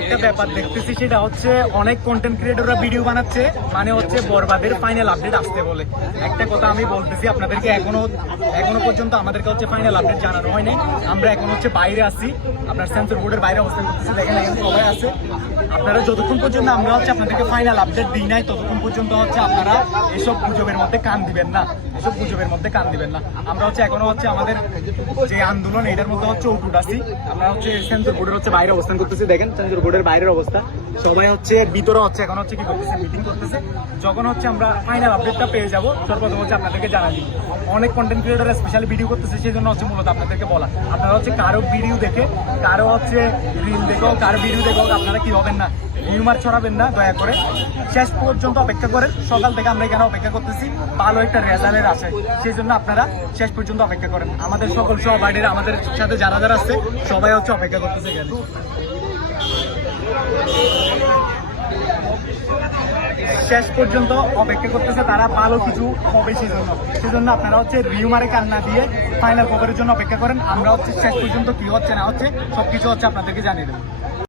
একটা ব্যাপার দেখতেছি, সেটা হচ্ছে অনেক কন্টেন্ট ক্রিয়েটররা ভিডিও বানাচ্ছে মানে হচ্ছে বরবাদের ফাইনাল আপডেট আসতে বলে। একটা কথা আমি বলতেছি, আপনাদেরকে এখনও এখনও পর্যন্ত আমাদেরকে হচ্ছে ফাইনাল আপডেট জানানো হয়নি। আমরা এখন হচ্ছে বাইরে আছি, আপনার সেন্সর বোর্ডের বাইরে অবস্থান করতেছি, দেখেন এখানে সবাই আছে। আপনারা যতক্ষণ পর্যন্ত আমরা হচ্ছে আপনাদেরকে ফাইনাল আপডেট দিই নাই, ততক্ষণ পর্যন্ত হচ্ছে আপনারা এসব গুজবের মধ্যে কান দিবেন না। এসব গুজবের মধ্যে কান দিবেন না। আমরা হচ্ছে এখনও হচ্ছে আমাদের যে আন্দোলন, এটার মধ্যে হচ্ছে উঠুট আছি। আমরা হচ্ছে সেন্সর বোর্ডের হচ্ছে বাইরে অবস্থান করতেছি, দেখেন সেন্সর বোর্ডের বাইরের অবস্থা। সবাই হচ্ছে ভিতরে হচ্ছে, এখন হচ্ছে কি করতেছে মিটিং করতেছে। যখন হচ্ছে আমরা ফাইনাল আপডেটটা পেয়ে যাব সর্বপ্রথম হচ্ছে আপনাদেরকে জানাই দিই অনেক কন্টেন্ট ক্রিয়েটার স্পেশালি ভিডিও করতেছে, সেই জন্য হচ্ছে মূলত আপনাদেরকে বলা। আপনারা হচ্ছে কারও ভিডিও দেখে, কারও হচ্ছে রিল দেখো কারও ভিডিও দেখো আপনারা কি হবেন না? হিউমার ছড়াবেন না, দয়া করে। শেষ পর্যন্ত অপেক্ষা করেন। সকাল থেকে আমরা এখানে অপেক্ষা করতেছি। ভালো একটা রেজাল্টের আছে সেই জন্য আপনারা শেষ পর্যন্ত অপেক্ষা করেন। আমাদের সকল সহপাঠীরা আমাদের সাথে যারা যারা আছে, সবাই হচ্ছে অপেক্ষা করতেছে এখানে। শেষ পর্যন্ত অপেক্ষা করতেছে তারা, ভালো কিছু হবে সেই জন্য সেজন্য আপনারা হচ্ছে রিউমারে কান্না দিয়ে ফাইনাল খবরের জন্য অপেক্ষা করেন। আমরা হচ্ছে শেষ পর্যন্ত কি হচ্ছে, না হচ্ছে, সবকিছু হচ্ছে আপনাদেরকে জানিয়ে দেবো।